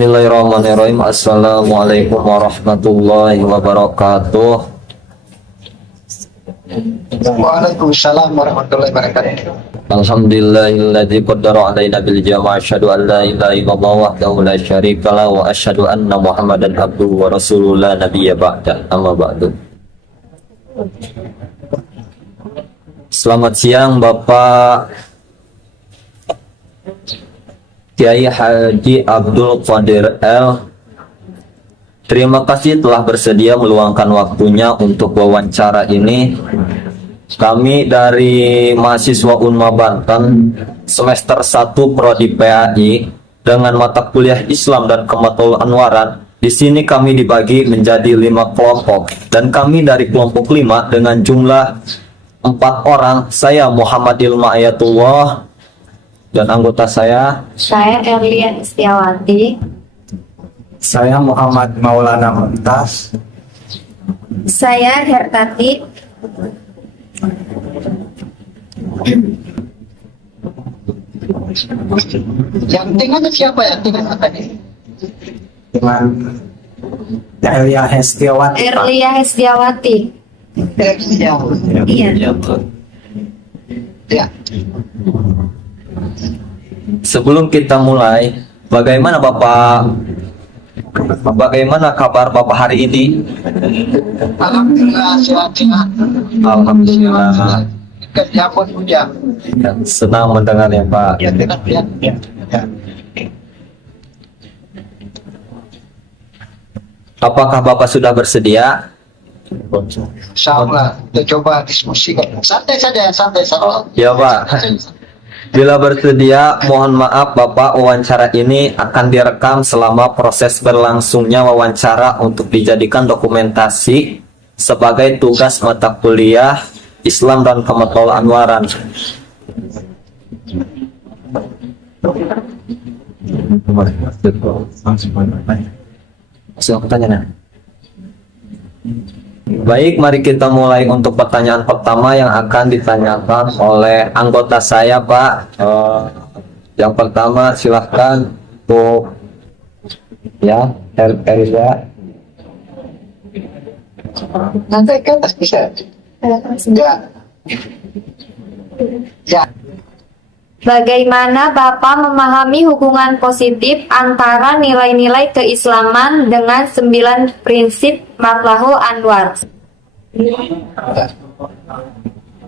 Bismillahirrahmanirrahim. Assalamualaikum warahmatullahi wabarakatuh. Waalaikumsalam warahmatullahi wabarakatuh. Alhamdulillahilladzi qaddara alaina bil jamaah. Asyhadu an la ilaha illallah wahdahu la syarikalah wa asyhadu anna Muhammadan abduhu wa rasuluhu la nabiyya ba'da. Amma ba'du. Selamat siang Bapak Kiai Haji Abdul Qadir L. Terima kasih telah bersedia meluangkan waktunya untuk wawancara ini. Kami dari mahasiswa Unma Banten semester 1 Prodi PAI dengan mata kuliah Islam dan Qamatul Anwaran. Di sini kami dibagi menjadi 5 kelompok dan kami dari kelompok 5 dengan jumlah 4 orang. Saya Muhammad Ilma Ayatullah dan anggota saya Erlia Istiawati. Saya Muhammad Maulana Muntas. Saya Hertati. Yang tinggal siapa yang tinggal tadi? Dengan Erlia Hestiawati. Erlia Hestiawati. Iya. Ya. Sebelum kita mulai, bagaimana kabar Bapak hari ini? Alhamdulillah sehat. Alhamdulillah. Kerja pun hujan. Senang mendengarnya Pak. Ya, ya. Apakah Bapak sudah bersedia? Insyaallah kita coba diskusikan. Santai saja. Ya Pak. Bila bersedia, mohon maaf Bapak, wawancara ini akan direkam selama proses berlangsungnya wawancara untuk dijadikan dokumentasi sebagai tugas mata kuliah Islam dan Qamatul Anwaran. Langsung pertanyaan. Baik, mari kita mulai untuk pertanyaan pertama yang akan ditanyakan oleh anggota saya, Pak. Yang pertama, silahkan untuk ya, Erlia. Nanti ke atas bisa. Ya. Bagaimana Bapak memahami hubungan positif antara nilai-nilai keislaman dengan 9 prinsip Matlahul Anwar?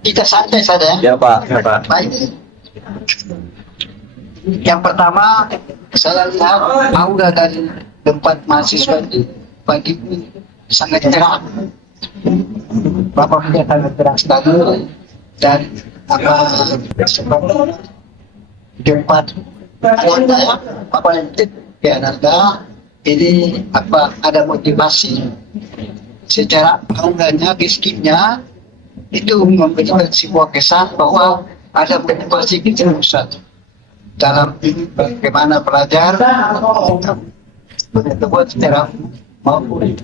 Kita santai saja. Ya Pak. Ya, Pak. Baik. Yang pertama, saya lihat aura dari tempat mahasiswa di pagi ini sangat cerah. Bapak punya sangat cerah sekali dan seperti tempat ya, Bapak lanjut ya Nanda. Ini ada motivasi secara auranya, gesturnya itu memberikan sebuah kesan bahwa ada motivasi kita Ustaz dalam ini bagaimana belajar buat secara maupun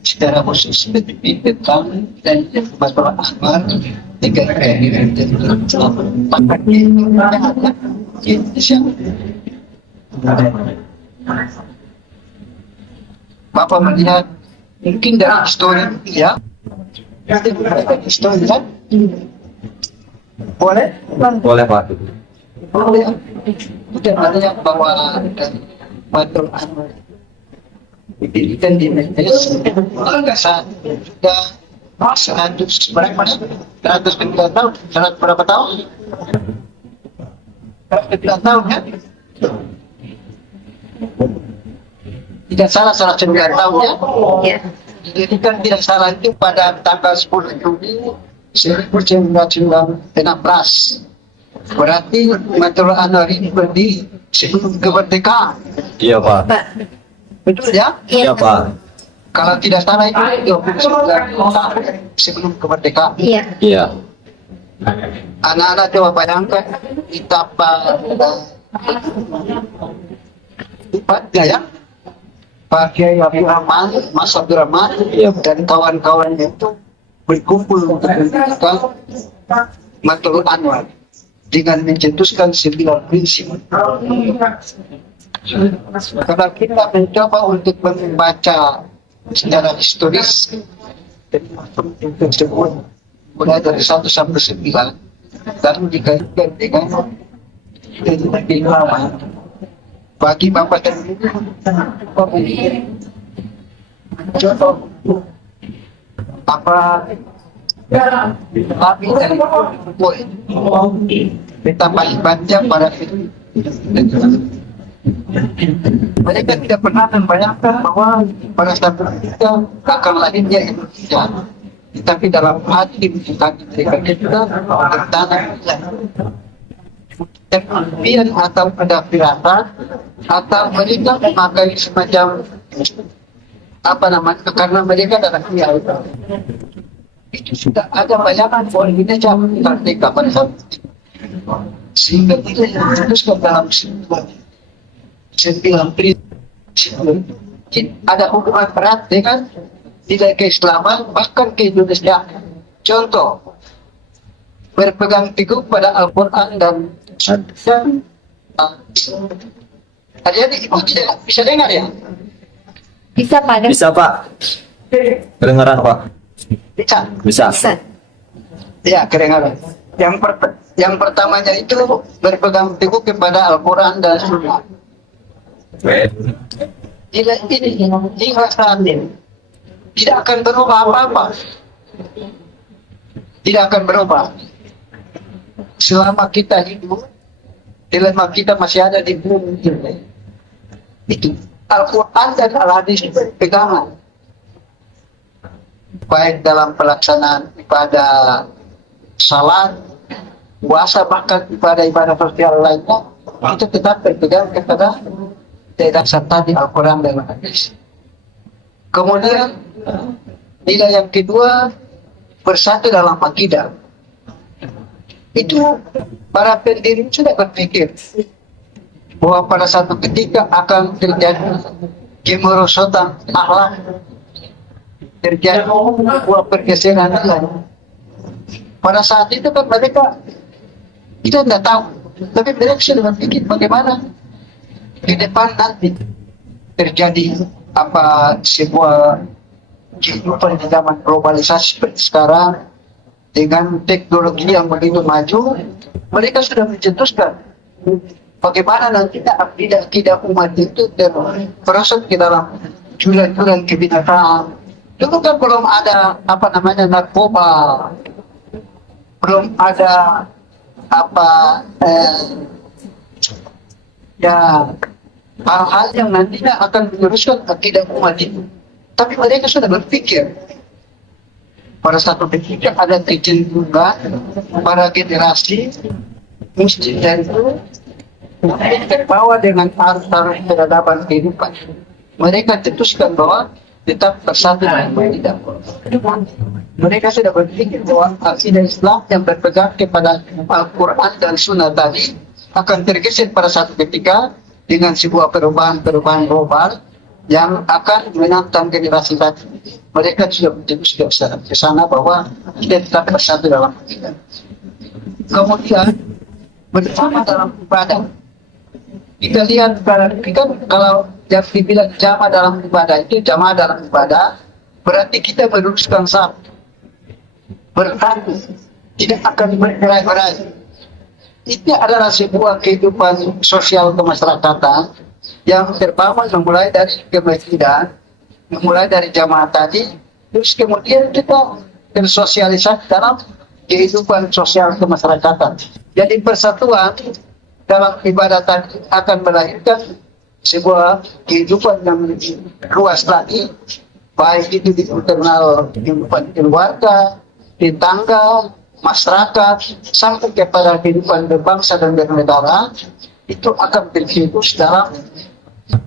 secara khusus tentang dan masalah Anwar tiga Bapak melihat mungkin dari histori ya, histori kan? Boleh? Boleh Pak. Boleh. Kita melihat bahwa Matul Anwar didirikan di Memphis sudah 100 berapa? 109 tahun. 100 berapa tahun? 109 tahun kan? Tidak salah 109 tahun ya. Didirikan tidak salah itu pada tanggal 10 Juni 1916. Berarti Matul Anwar ini berdiri sebelum kemerdekaan. Iya Pak. Betul ya? Iya Pak. Kalau tidak salah itu 29 tahun sebelum kemerdekaan. Iya. Iya. Anak-anak coba bayangkan kita tempatnya ya. Pak Kiai Abdul Rahman, Mas Abdul Rahman dan kawan-kawannya itu berkumpul untuk mendirikan Matul Anwar dengan mencetuskan 9 prinsip. Kalau kita mencoba untuk membaca secara historis tersebut mulai dari 1 sampai 9 lalu dikaitkan dengan lama bagi Bapak dan Ibu contoh apa tapi dari poin ditambah baca pada itu mereka tidak pernah membayangkan bahwa pada saat itu akan lahirnya Indonesia, tetapi dalam hati kita tentang kemudian atau ada firasat atau mereka memakai semacam apa namanya karena mereka adalah kiai itu sudah ada bayangan bahwa Indonesia merdeka pada saat itu sehingga tidak diputuskan dalam sembilan prinsip ada hubungan erat dengan nilai keislaman bahkan ke Indonesia. Contoh berpegang teguh pada Al-Quran dan adik-adik ibu tidak bisa dengar ya? Bisa Pak. Bisa Pak. Kedengaran Pak. Bisa. Bisa. Ya kedengaran. Yang pertamanya itu berpegang teguh kepada Al-Quran dan Sunnah. Jika ini jika saat ini tidak akan berubah apa-apa, tidak akan berubah selama kita hidup, selama kita masih ada di bumi ini. Itu Al-Quran dan Al-Hadis pegangan baik dalam pelaksanaan ibadah salat, puasa bahkan ibadah sosial lainnya itu tetap berpegang kepada dasar tadi Al-Quran dan Al-Hadis. Kemudian nilai yang kedua bersatu dalam akidah. Itu para pendiri sudah berpikir bahwa pada satu ketika akan terjadi kemerosotan akhlak, terjadi sebuah pergeseran nilai. Pada saat itu kan mereka kita tidak tahu, tapi mereka sudah berpikir bagaimana ke depan nanti terjadi apa sebuah kehidupan di zaman globalisasi seperti sekarang dengan teknologi yang begitu maju. Mereka sudah mencetuskan bagaimana nanti akidah umat itu terperosot ke dalam jurang-jurang kebinasaan. Dulu kan belum ada apa namanya narkoba, belum ada apa ya hal-hal yang nantinya akan meneruskan akidah umat itu. Tapi mereka sudah berpikir pada satu ketika ada kecenderungan para generasi muslim itu terbawa dengan arus-arus peradaban kehidupan. Mereka cetuskan bahwa tetap bersatu dengan tidak. Mereka sudah berpikir bahwa akidah Islam yang berpegang kepada Al-Quran dan Sunnah tadi akan tergeser pada satu ketika dengan sebuah perubahan global yang akan menantang generasi tadi. Mereka sudah menjelaskan ke sana bahwa kita tetap bersatu dalam akidah. Kemudian bersama dalam ibadah. Kita lihat kalau yang dibilang jamaah dalam ibadah itu jamaah dalam ibadah berarti kita meluruskan saf, bersatu, tidak akan bercerai-berai. Itu adalah sebuah kehidupan sosial kemasyarakatan yang terbangun memulai dari kemasjidan, memulai dari jamaah tadi, terus kemudian kita bersosialisasi dalam kehidupan sosial kemasyarakatan. Jadi persatuan dalam ibadah tadi akan melahirkan sebuah kehidupan yang lebih luas lagi, baik itu di internal kehidupan keluarga, tetangga, masyarakat, sampai kepada kehidupan berbangsa dan bernegara. Itu akan berfokus dalam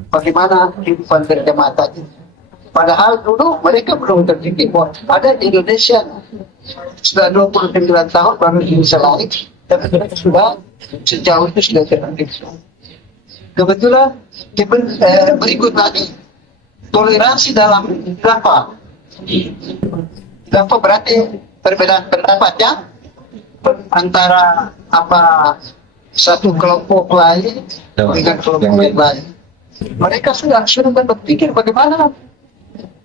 bagaimana kehidupan berjamaah tadi. Padahal dulu mereka belum terpikir bahwa ada di Indonesia sudah 29 tahun baru bisa lari, tapi mereka sudah sejauh itu sudah terpikir. Kebetulan berikut lagi toleransi dalam khilafah. Khilafah berarti perbedaan pendapat ya antara apa satu kelompok lain dengan kelompok lain. Mereka sudah berpikir bagaimana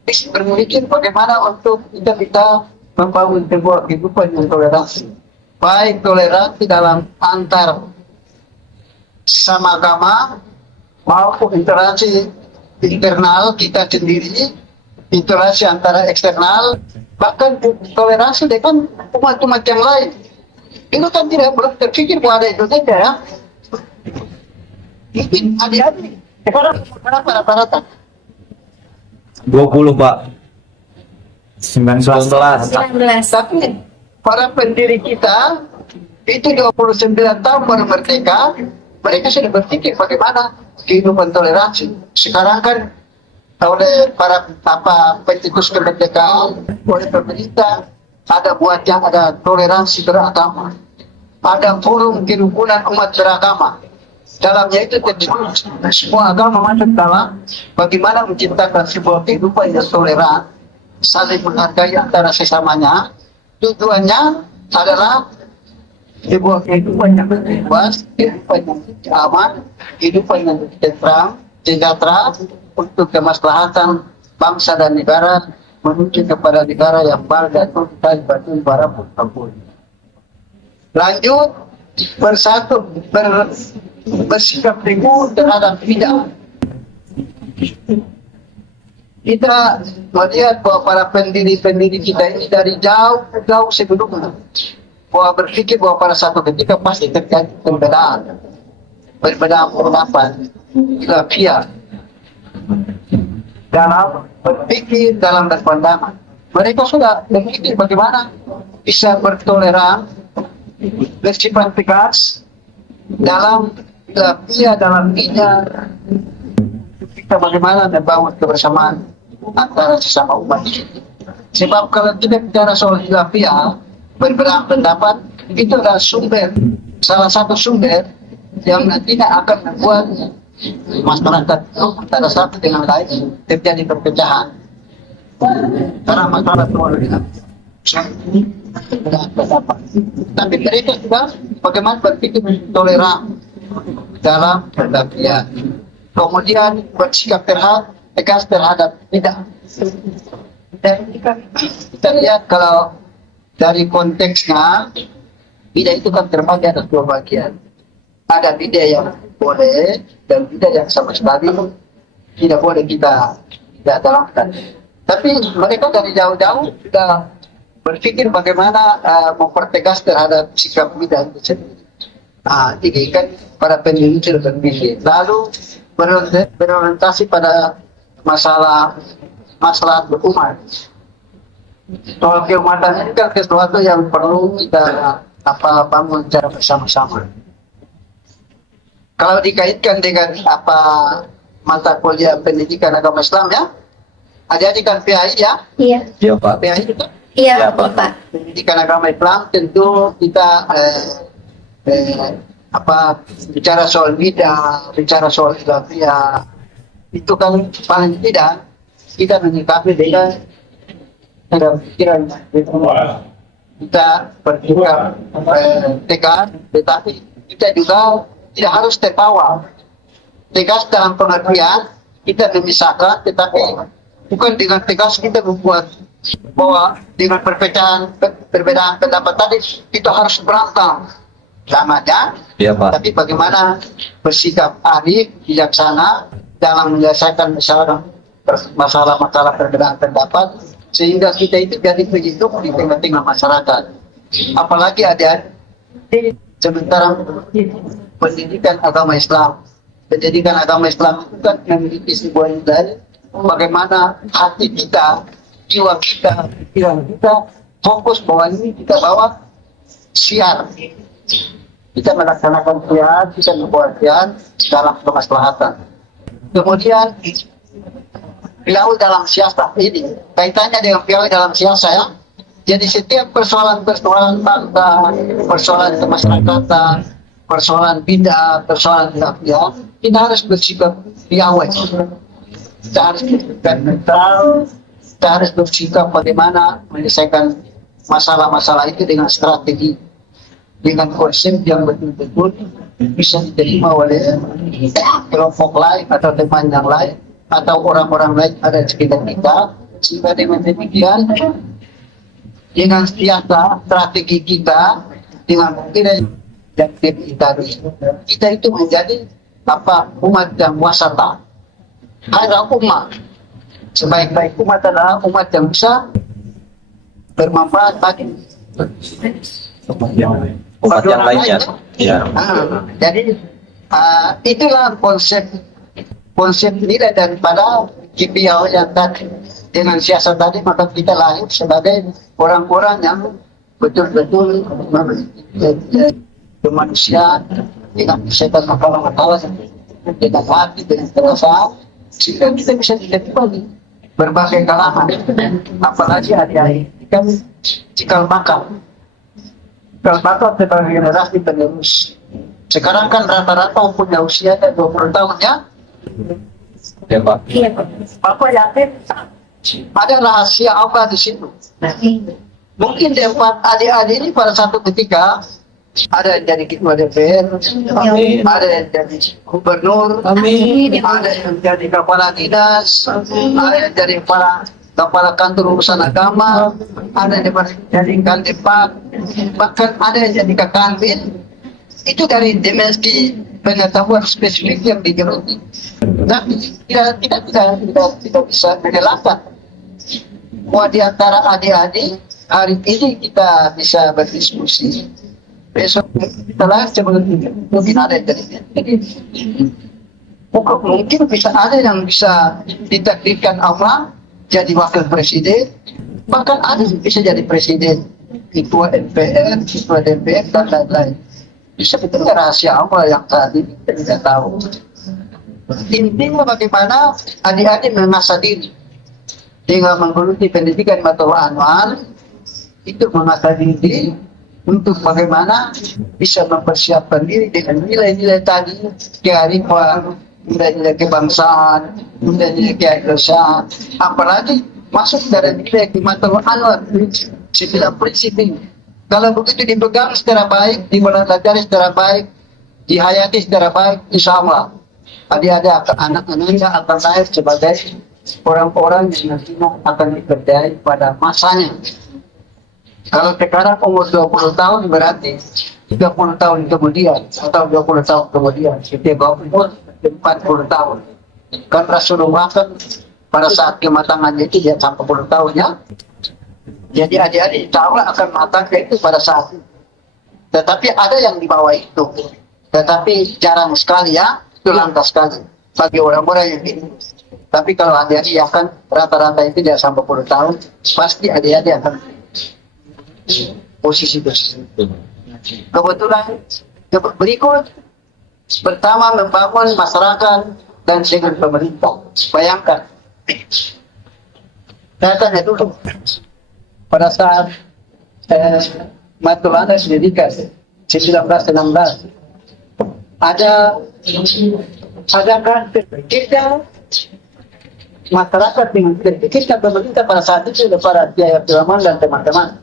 berpikir bagaimana untuk kita membangun sebuah kehidupan yang toleransi, baik toleransi dalam antar sesama agama maupun interaksi internal kita sendiri, interaksi antara eksternal, bahkan toleransi dengan umat-umat yang lain. Itu kan tidak belum terpikir bahwa ada Indonesia ya. Mungkin adik-adik sekarang rata-rata 20 Pak. 19. 19. tapi para pendiri kita itu 29 tahun baru merdeka, mereka sudah berpikir bagaimana kehidupan toleransi. Sekarang kan oleh para pencetus kemerdekaan, oleh pemerintah ada buatnya, ada toleransi beragama, ada forum kerukunan umat beragama. Dalamnya itu tertulis semua agama masuk dalam bagaimana menciptakan sebuah kehidupan yang toleran, saling menghargai antara sesamanya. Tujuannya adalah sebuah kehidupan yang bebas, kehidupan yang aman, kehidupan yang tentram, sejahtera untuk kemaslahatan bangsa dan negara menuju kepada negara yang berdaulat dan beribadah pun. Lanjut bersatu bersikap teguh terhadap bid'ah. Kita melihat bahwa para pendiri-pendiri kita ini dari jauh sebelumnya bahwa berpikir bahwa pada satu ketika pasti terjadi perbedaan pendapat, khilafiyah dalam berpikir, dalam berpandangan. Mereka sudah berpikir bagaimana bisa bertoleran, bersifat tegas dalam khilafiyah, dalam dinya, kita bagaimana membangun kebersamaan antara sesama umat. Sebab kalau kita bicara soal khilafiyah, berbeda pendapat, itu adalah salah satu sumber yang nantinya akan membuat masyarakat antara satu dengan lain terjadi perpecahan. Karena masalah toleransi. Tapi mereka juga bagaimana berpikir toleran dalam khilafiyah. Kemudian bersikap tegas terhadap bid'ah. Dan kita lihat kalau dari konteksnya, bid'ah itu kan terbagi ada dua bagian. Ada bid'ah yang boleh dan bid'ah yang sama sekali tidak boleh kita dalamkan. Tapi mereka dari jauh-jauh sudah berpikir bagaimana mempertegas terhadap sikap bid'ah itu sendiri. Nah, ini kan para pendiri sudah berpikir. Lalu berorientasi pada masalah berumat. Soal keumatan ini kan sesuatu yang perlu kita bangun secara bersama-sama. Kalau dikaitkan dengan mata kuliah pendidikan agama Islam ya, adik-adik kan PAI ya? Iya. Iya Pak. PAI itu Iya, Ya, Pak. Pak. pendidikan agama Islam tentu kita bicara soal bid'ah, bicara soal khilafiyah, itu kan paling tidak kita menyikapi dengan pikiran kita bersikap tegas, tetapi kita juga tidak harus tertawa. Tegas dalam pengertian kita memisahkan, tetapi bukan dengan tegas kita membuat bahwa dengan perbedaan pendapat tadi kita harus berantem. Selamanya, Iya Pak. tapi bagaimana bersikap arif, bijaksana dalam menyelesaikan masalah-masalah perbedaan pendapat sehingga kita itu jadi begitu di tengah-tengah masyarakat. Apalagi ada sementara pendidikan agama Islam. Pendidikan agama Islam itu kan memiliki sebuah nilai bagaimana hati kita, jiwa kita, pikiran kita fokus bahwa ini kita bawa siar. Kita melaksanakan siar, kita membuat siar dalam kemaslahatan. Kemudian piawai dalam siasat ini kaitannya dengan piawai dalam siasat ya. Jadi setiap persoalan bangsa, persoalan kemasyarakatan, persoalan bid'ah, persoalan khilafiyah, kita harus bersikap piawai. Kita harus bersikap netral, kita harus bersikap bagaimana menyelesaikan masalah-masalah itu dengan strategi. dengan konsep yang betul-betul bisa diterima oleh kelompok lain atau teman yang lain atau orang-orang lain ada di sekitar kita, sehingga dengan demikian dengan strategi kita dengan mungkin dan kita itu menjadi umat yang wasata. Ada umat sebaik-baik umat adalah umat yang bisa bermanfaat bagi Umat yang lainnya. Ya. Jadi itulah konsep nilai daripada KPIO yang tadi. Dengan siasat tadi maka kita lahir sebagai orang-orang yang betul-betul kemanusiaan dengan kesehatan akal dengan hati, dengan terasa, sehingga kita bisa diterima di berbagai kalangan, apalagi adik-adik kan cikal bakal sebagai generasi penerus. Sekarang kan rata-rata punya usianya 20 tahun ya. Ya Pak. Iya, Pak. Bapak yakin ada rahasia apa di situ? Mungkin di empat adik-adik ini pada satu ketika ada yang jadi ketua DPR, ada yang jadi gubernur, ada yang jadi kepala dinas, ada yang jadi kepala kantor urusan agama, ada yang jadi kandipat, bahkan ada yang jadi kakanwin. Itu dari dimensi pengetahuan spesifik yang digeluti. Tapi tidak bisa mengelakkan bahwa di antara adik-adik hari ini kita bisa berdiskusi. Besok kita lihat sebelum mungkin ada yang jadi mungkin bisa ada yang bisa ditakdirkan Allah jadi wakil presiden, bahkan ada yang bisa jadi presiden, ketua MPR, ketua DPR dan lain-lain. Bisa itu rahasia Allah yang tadi kita tidak tahu. Intinya bagaimana adik-adik mengasah diri dengan menggeluti pendidikan Matul Anwar, itu mengasah diri untuk bagaimana bisa mempersiapkan diri dengan nilai-nilai tadi, kearifan, nilai-nilai kebangsaan, nilai-nilai keagamaan, apalagi masuk dari nilai Matul Anwar, 9 prinsip ini. Kalau begitu dipegang secara baik, dipelajari secara baik, dihayati secara baik, insya Allah adik-adik anak-anaknya akan lahir sebagai orang-orang yang nantinya akan dipercayai pada masanya. Kalau sekarang umur 20 tahun berarti 30 tahun kemudian atau 20 tahun kemudian setiap umur 40 tahun. Kan Rasulullah kan pada saat kematangannya itu dia sampai 40 tahun ya. Jadi adik-adik insya Allah akan matang itu pada saat itu. Tetapi ada yang di bawah itu. Tetapi jarang sekali ya, itu langka sekali bagi orang-orang yang ini. Tapi kalau adik-adik akan rata-rata itu dia sampai 40 tahun, pasti adik-adik akan posisi tersebut. Kebetulan berikut pertama membangun masyarakat dan dengan pemerintah. Bayangkan, saya tanya dulu pada saat Matul Anwar didirikan 1916 ada kan kita masyarakat dengan kita pemerintah pada saat itu para Kiai Abdul Rahman dan teman-teman.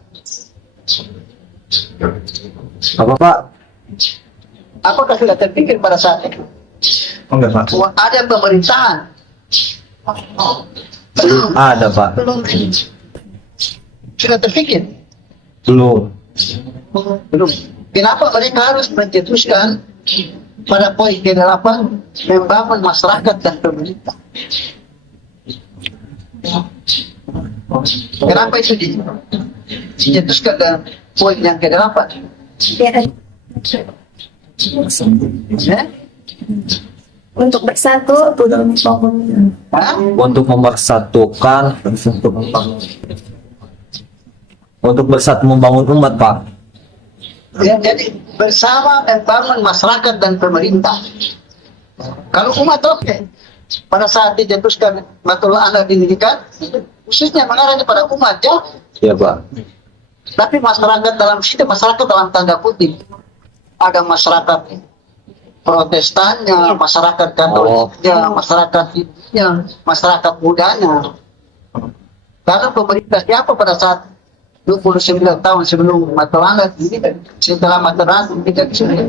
Apa Pak? Apakah sudah terpikir pada saat itu? Enggak Pak. Bahwa ada pemerintahan? Ada Pak. Belum. Sudah terpikir? Belum. Belum. Kenapa mereka harus mencetuskan pada poin ke-8 membangun masyarakat dan pemerintah? Kenapa itu dicetuskan dalam poin yang ke-8? Untuk bersatu, Hah? Untuk mempersatukan, untuk bersatu membangun umat Pak. Ya, jadi bersama membangun masyarakat dan pemerintah. Kalau umat oke. Pada saat dicetuskan Matul Anwar didirikan, khususnya mengarah kepada umat ya. Iya Pak. Tapi masyarakat dalam situ masyarakat dalam tanda kutip ada masyarakat Protestannya, masyarakat Katoliknya, masyarakat Hindunya, masyarakat Budanya. Karena pemerintah siapa pada saat 29 tahun sebelum Mataram, setelah Mataram kita sudah.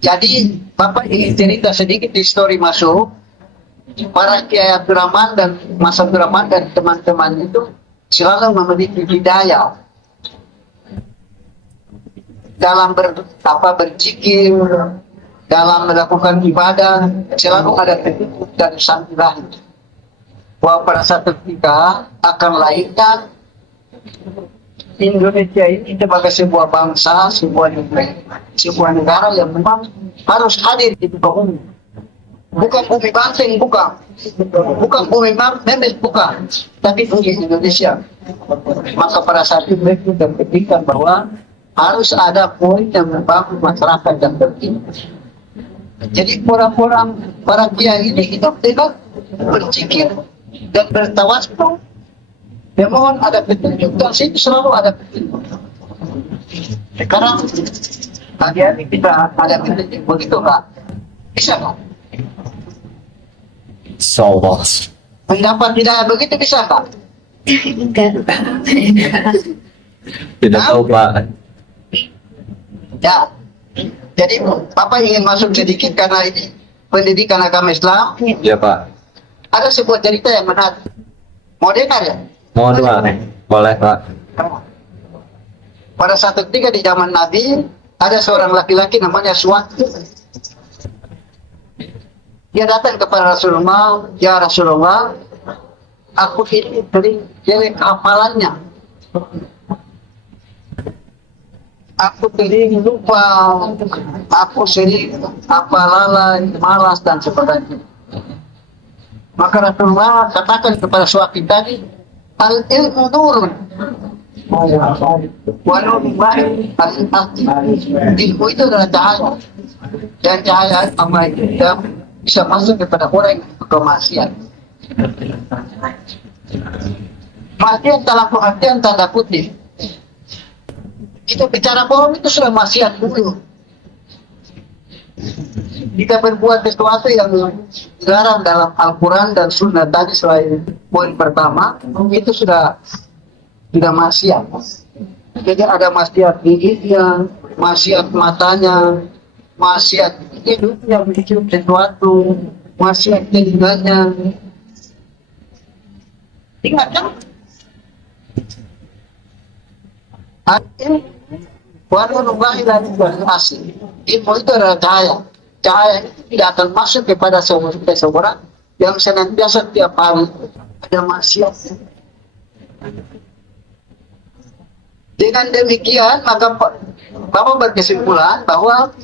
Jadi Bapak ingin cerita sedikit di story masuk para Kiai Abdurrahman dan Mas Abdurrahman dan teman-teman itu selalu memiliki hidayah dalam berzikir, dalam melakukan ibadah, selalu ada petunjuk dari Sang Ilahi bahwa pada satu ketika akan lahirkan Indonesia ini sebagai sebuah bangsa, sebuah negara yang memang harus hadir di muka bumi. Bukan bumi banteng, bukan bumi memes, bukan, tapi bumi Indonesia. Maka pada saat itu kita berpikir bahwa harus ada poin yang membangun masyarakat yang penting. Jadi orang-orang para kiai ini hidup dengan berzikir dan bertawasul. Memohon ada petunjuk, dan situ selalu ada petunjuk. Sekarang hari-hari kita ada petunjuk, begitu Kak? Bisa Kak? Insyaallah. Pendapat tidak begitu bisa Kak? Tidak tahu Pak. Ya. Jadi Bapak ingin masuk sedikit karena ini pendidikan agama Islam. Ya Pak. Ada sebuah cerita yang menarik. Mau dengar ya? Mohon Pak. Boleh Pak. Pada satu ketika di zaman Nabi ada seorang laki-laki namanya Suwatu. Dia datang kepada Rasulullah, ya Rasulullah, aku ini beri jelek hafalannya. Aku sering lupa, aku sering lalai, malas dan sebagainya. Maka Rasulullah katakan kepada Suwatu tadi, al-ilmu nurun. Walau baik, ilmu itu adalah cahaya. Dan cahaya amal itu bisa masuk kepada orang yang bermaksiat. Maksiat dalam pengertian tanda kutip. Kita bicara bohong itu sudah maksiat dulu. Kita berbuat sesuatu yang dilarang dalam Al-Quran dan Sunnah tadi selain poin pertama, itu sudah maksiat. Jadi ada maksiat gigitnya, maksiat matanya, maksiat hidup yang mencium sesuatu, maksiat telinganya. Ingat kan? Walau nubahi dan asli. Ilmu itu adalah cahaya. Cahaya itu tidak akan masuk kepada seseorang yang senantiasa tiap hari ada maksiat. Dengan demikian, maka Bapak berkesimpulan bahwa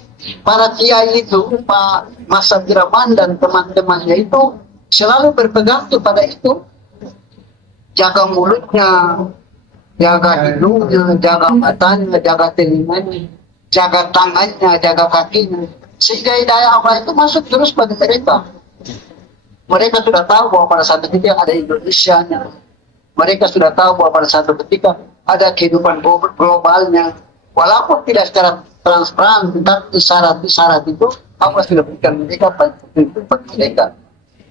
para kiai itu, Pak Mas Abdurrahman dan teman-temannya itu selalu berpegang kepada itu. Jaga mulutnya, jaga hidungnya, jaga matanya, jaga telinganya, jaga tangannya, jaga kakinya. Sehingga hidayah Allah itu masuk terus pada mereka. Mereka sudah tahu bahwa pada satu ketika ada Indonesia-nya. Mereka sudah tahu bahwa pada satu ketika ada kehidupan globalnya. Walaupun tidak secara transparan, tetapi syarat-syarat itu Allah sudah berikan mereka pada mereka.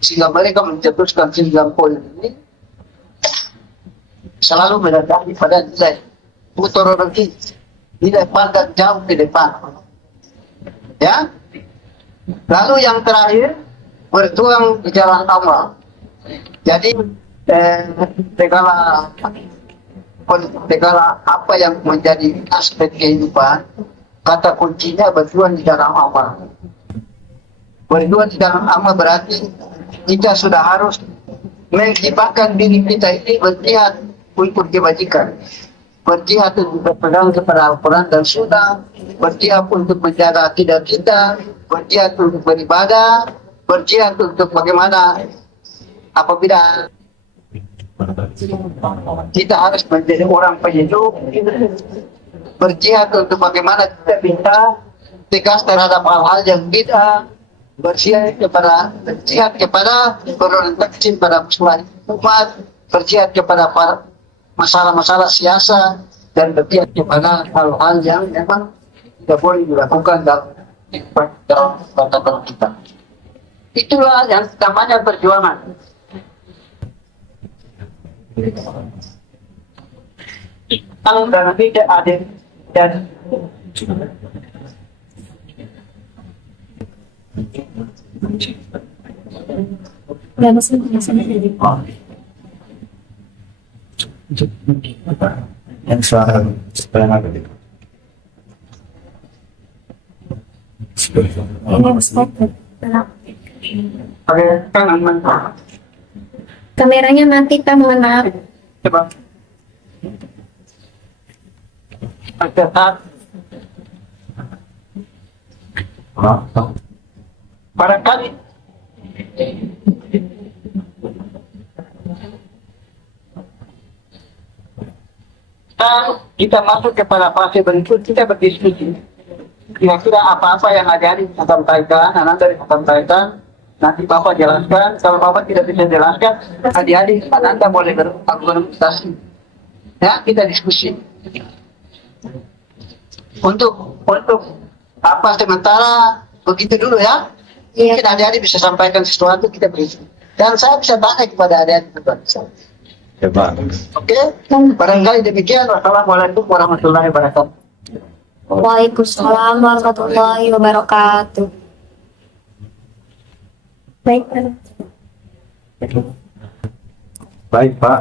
Sehingga mereka mencetuskan 9 poin ini selalu mendekati pada nilai metodologi, nilai pandang jauh ke depan. Ya. Lalu yang terakhir, berjuang di jalan Allah. Jadi segala apa yang menjadi aspek kehidupan, kata kuncinya berjuang di dalam Allah. Berjuang di dalam Allah berarti kita sudah harus menghibahkan diri kita ini berjihad untuk kebajikan, berjihad untuk berpegang kepada Al-Quran dan Sunnah, berjihad untuk menjaga akidah kita, berjihad untuk beribadah, berjihad untuk bagaimana apabila kita harus menjadi orang penyembuh, berjihad untuk bagaimana kita bisa tegas terhadap hal-hal yang bid'ah, berjihad kepada pemberontakan pada umat, berjihad kepada masalah-masalah siasa, dan berjihad kepada hal-hal yang memang tidak boleh dilakukan dalam batasan kita. Itulah yang namanya perjuangan. Ang nanti ada dan Yang suara sebelah mana? Ini Ustaz. pakai kanan Kameranya mati, Pak, mohon maaf. coba pakai barangkali kita masuk kepada fase berikut, kita berdiskusi kira-kira apa-apa yang ada di sampaikan, anak dari sampaikan, nanti Bapak jelaskan. Kalau Bapak tidak bisa jelaskan, adik-adik Anda boleh berargumentasi. Ya, kita diskusi. Untuk apa sementara begitu dulu ya. Iya. Mungkin adik-adik bisa sampaikan sesuatu, kita beri. Dan saya bisa tanya kepada adik-adik juga. Ya Pak. Oke, barangkali demikian. Wassalamualaikum warahmatullahi wabarakatuh. Waalaikumsalam warahmatullahi wabarakatuh. Baik, Pak. Baik Pak.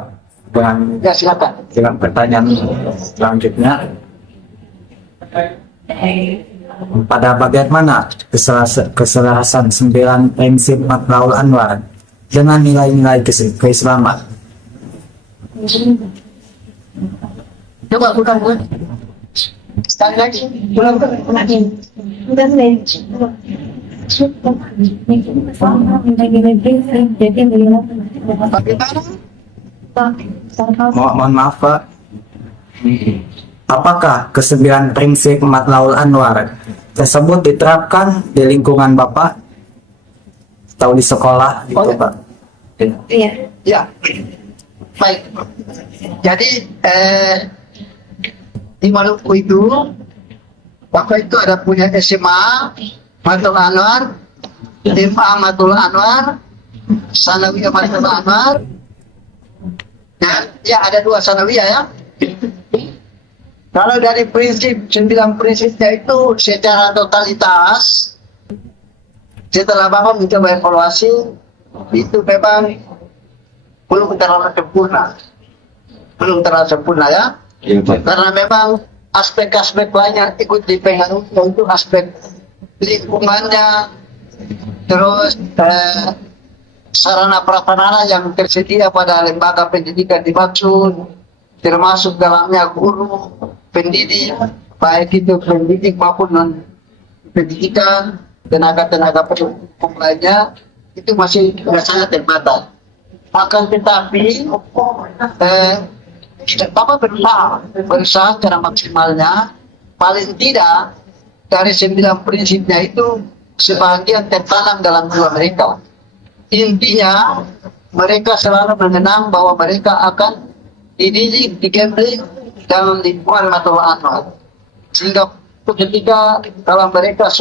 Dengan Ya, silakan. pertanyaan selanjutnya, pada bagian mana keselasan 9 prinsip Matlahul Anwar dengan nilai-nilai keislaman? Coba bukan. Sekali lagi. Ulang. Bagaimana? Mohon maaf Pak. Apakah ke-9 prinsip Matlahul Anwar tersebut diterapkan di lingkungan Bapak atau di sekolah gitu Oh, Pak? Iya. Ya. Baik. Jadi di Maluku itu waktu itu ada punya SMA Matul Anwar, MA Matul Anwar, Sanawiyah Matul Anwar. Ya, ada 2 sanawiyah ya. Kalau dari prinsip 9 prinsipnya itu secara totalitas, setelah Bapak mencoba evaluasi, itu memang belum terlalu sempurna ya. Iya, Pak. Karena memang aspek-aspek lainnya ikut dipengaruhi, untuk aspek lingkungannya, terus sarana prasarana yang tersedia pada lembaga pendidikan dimaksud, termasuk dalamnya guru, pendidik, baik itu pendidik maupun non pendidikan, tenaga-tenaga pendukung lainnya, itu masih sangat terbatas. Akan tetapi Bapak berusaha secara maksimalnya, paling tidak dari 9 prinsipnya itu sebagian tertanam dalam jiwa mereka. Intinya mereka selalu mengenang bahwa mereka akan dididik, digembling dalam lingkungan Matul Anwar, sehingga ketika kalau mereka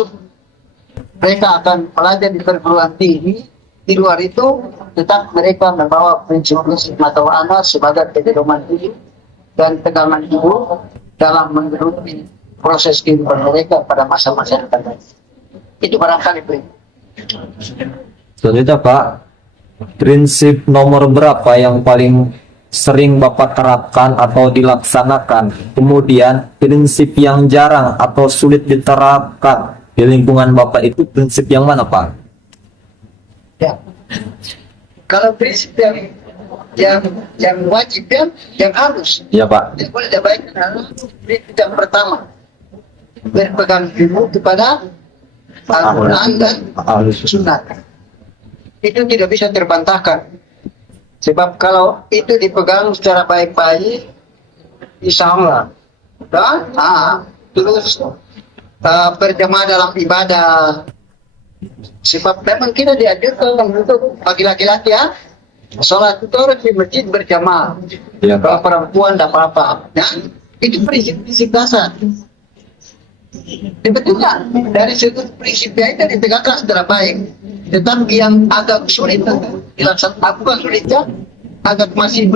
akan belajar di perguruan tinggi, di luar itu tetap mereka membawa prinsip-prinsip Matul Anwar sebagai pedoman hidup dan pegangan hidup dalam mengerupi proses kehidupan mereka pada masa-masa yang akan datang. Itu barangkali Selanjutnya Pak, prinsip nomor berapa yang paling sering Bapak terapkan atau dilaksanakan? Kemudian prinsip yang jarang atau sulit diterapkan di lingkungan Bapak itu prinsip yang mana Pak? Ya. Kalau prinsip yang wajib yang harus, Iya Pak. yang boleh diabaikan adalah prinsip yang pertama, berpegang teguh kepada Al-Quran dan Sunnah. Itu tidak bisa terbantahkan. Sebab kalau itu dipegang secara baik-baik, insya Allah. Dan, terus berjamaah dalam ibadah. Sebab memang kita diajarkan untuk bagi laki-laki ya, sholat itu harus di masjid berjamaah. Iya, Kalau Pak. perempuan tidak apa-apa. Ya, itu prinsip-prinsip dasar. Sebetulnya dari sudut prinsipnya itu ditegakkan secara baik, tetapi yang agak sulit untuk dilaksanakan, bukan sulitnya, agak masih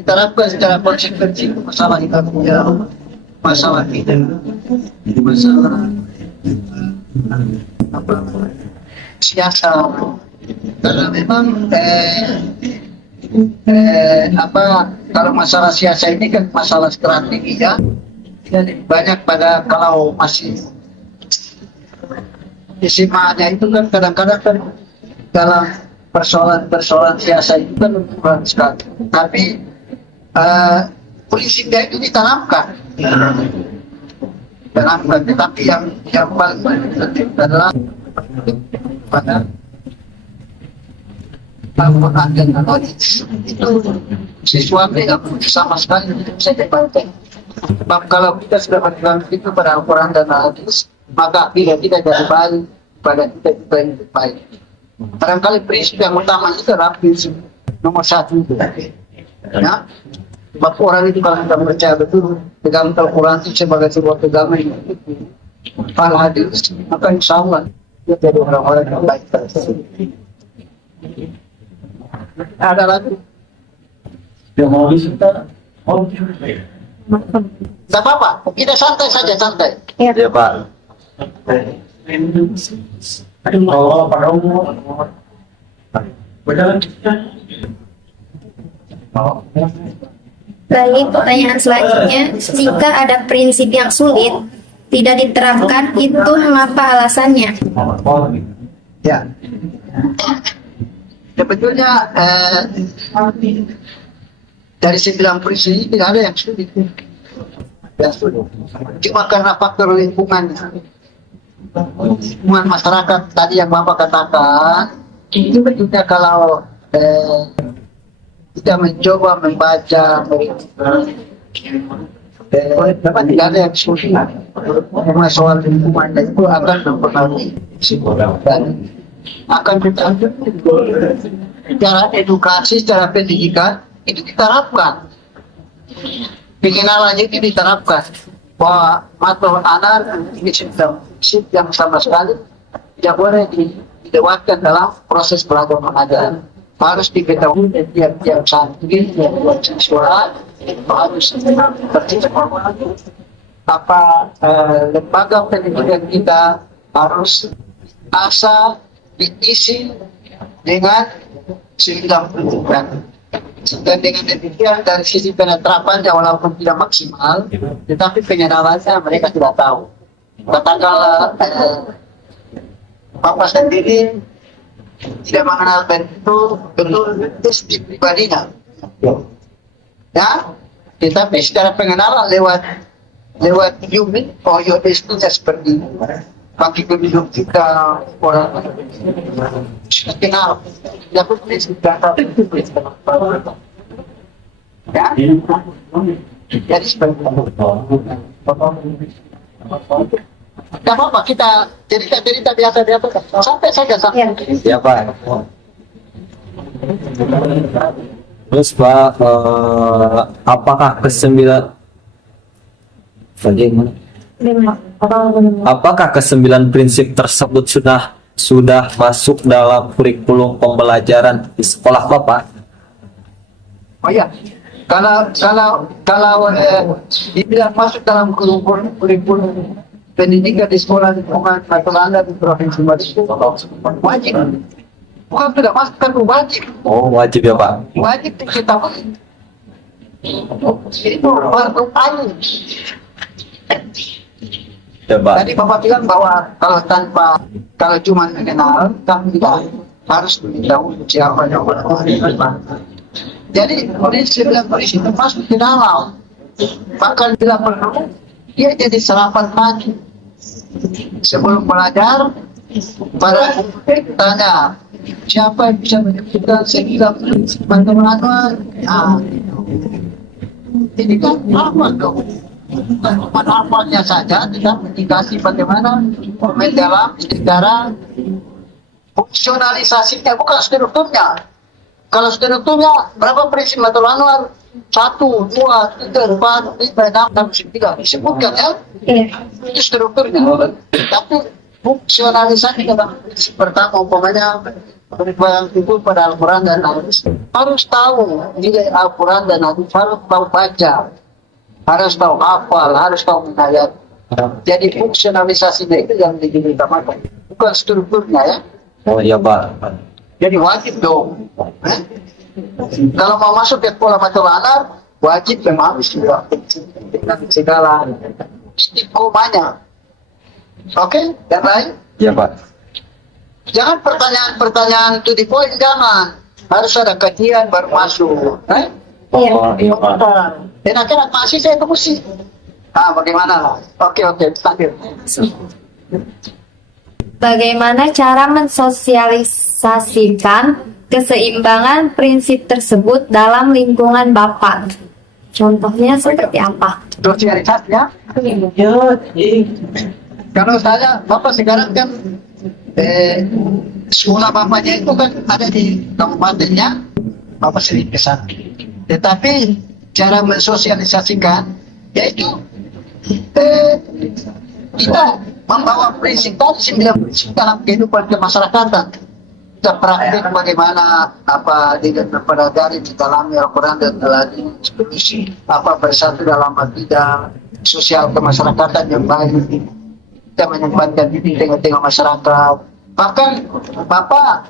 diterapkan secara konsekuensi masalah kita punya masalah kita masalah apa siasat karena memang apa kalau masalah siasat ini kan masalah strategi ya. Jadi banyak pada kalau masih SMA-nya itu kan kadang-kadang kan dalam persoalan siasat itu kan kurang sekali. Tapi prinsipnya itu ditanamkan. Tetapi yang paling penting adalah pada Al-Quran dan hadis itu sesuatu yang sama sekali tidak bisa dipakai. Sebab kalau kita sudah berpegang itu pada Al-Quran dan hadis, maka tidak kita jadi baik pada kita yang baik. Barangkali prinsip yang utama itu adalah prinsip nomor 1 itu. Ya, sebab orang itu kalau kita percaya betul pegang Al-Quran itu sebagai sebuah pegangan yang itu, hadis, maka insya Allah dia jadi orang-orang yang baik. Ada lagi? Tidak apa-apa, kita santai saja, santai. Ya Pak. Baik, pertanyaan selanjutnya, jika ada prinsip yang sulit tidak diterapkan, itu mengapa alasannya? Ya. Sebetulnya dari 9 prinsip ini tidak ada yang sulit. Yang sulit. Cuma karena faktor lingkungan masyarakat tadi yang Bapak katakan, itu sebetulnya kalau kita mencoba membaca tidak ada yang sulit. Soal lingkungan itu akan mempengaruhi dan akan ditanjung secara edukasi, secara pendidikan itu diterapkan. Pengenalan itu diterapkan bahwa matul anak ini prinsip yang sama sekali tidak boleh dilewatkan dalam proses belajar mengajar. Harus diketahui tiap santri, tiap siswa harus bercerita apa lembaga pendidikan kita harus asa diisi dengan 9 pendidikan. Dan dengan demikian dari sisi penerapannya walaupun tidak maksimal, tetapi pengenalannya mereka tidak tahu. Katakanlah Bapak sendiri tidak mengenal betul sisi pribadinya, ya. Tetapi secara pengenalan lewat unit istilah seperti ini. Bagi penduduk kita orang sudah kenal, dapat prinsip data itu ya, jadi seperti itu. Tidak apa-apa, kita cerita biasa sampai saja sampai. Ya Pak. Terus Pak, apakah apakah ke-9 prinsip tersebut sudah masuk dalam kurikulum pembelajaran di sekolah Bapak? Oh ya, kalau dibilang masuk dalam kurikulum pendidikan di sekolah lingkungan Anda di Provinsi Madura wajib. Bukan tidak masuk, kan wajib. Oh, wajib ya Pak. Wajib diketahui. Itu fardu ain. Ya Pak. Tadi Bapak bilang bahwa kalau cuma mengenal, kan tidak harus memberitahu siapa yang orang. Jadi prinsip itu masuk di dalam. Bahkan bila perlu, dia jadi sarapan pagi. Sebelum belajar, pada tanya siapa yang bisa menyebutkan 9 teman-teman. Ini kan apa dong? Manfaatnya saja tidak indikasi bagaimana mendalam secara fungsionalisasinya, bukan strukturnya. Kalau strukturnya berapa prinsip Matul Anwar? 1, 2, 3, 4, 5, 6, 7, 3 disebutkan ya. Itu strukturnya. Tapi fungsionalisasi dalam prinsip pertama umpamanya berpegang teguh pada Al-Quran dan Hadis, harus tahu nilai Al-Quran dan Hadis, harus tahu baca, harus tahu hafal, harus tahu menayat. Jadi fungsionalisasinya itu yang diutamakan, bukan strukturnya ya. Oh iya Pak. Jadi wajib dong. Kalau mau masuk ke sekolah Matul Anar, wajib memahami juga dengan segala istiqomahnya. Oke, dan lain. Iya Pak. Jangan pertanyaan-pertanyaan to the point, jangan. Harus ada kajian baru masuk. Iya. Oh iya Pak. Dan akhirnya masih saya mesti. Bagaimana lah? Oke, lanjut. Bagaimana cara mensosialisasikan keseimbangan prinsip tersebut dalam lingkungan Bapak? Contohnya seperti apa? Sosialisasinya. Kalau saya, Bapak sekarang kan sekolah Bapaknya itu kan ada di kabupatennya, Bapak sering ke sana. Tetapi cara mensosialisasikan yaitu kita membawa prinsip tadi 9 prinsip dalam kehidupan kemasyarakatan. Kita praktik bagaimana apa dengan mempelajari di dalam Al-Quran dan Al-Hadis, apa bersatu dalam akidah sosial kemasyarakatan yang baik. Kita menyempatkan diri tengah-tengah masyarakat. Bahkan Bapak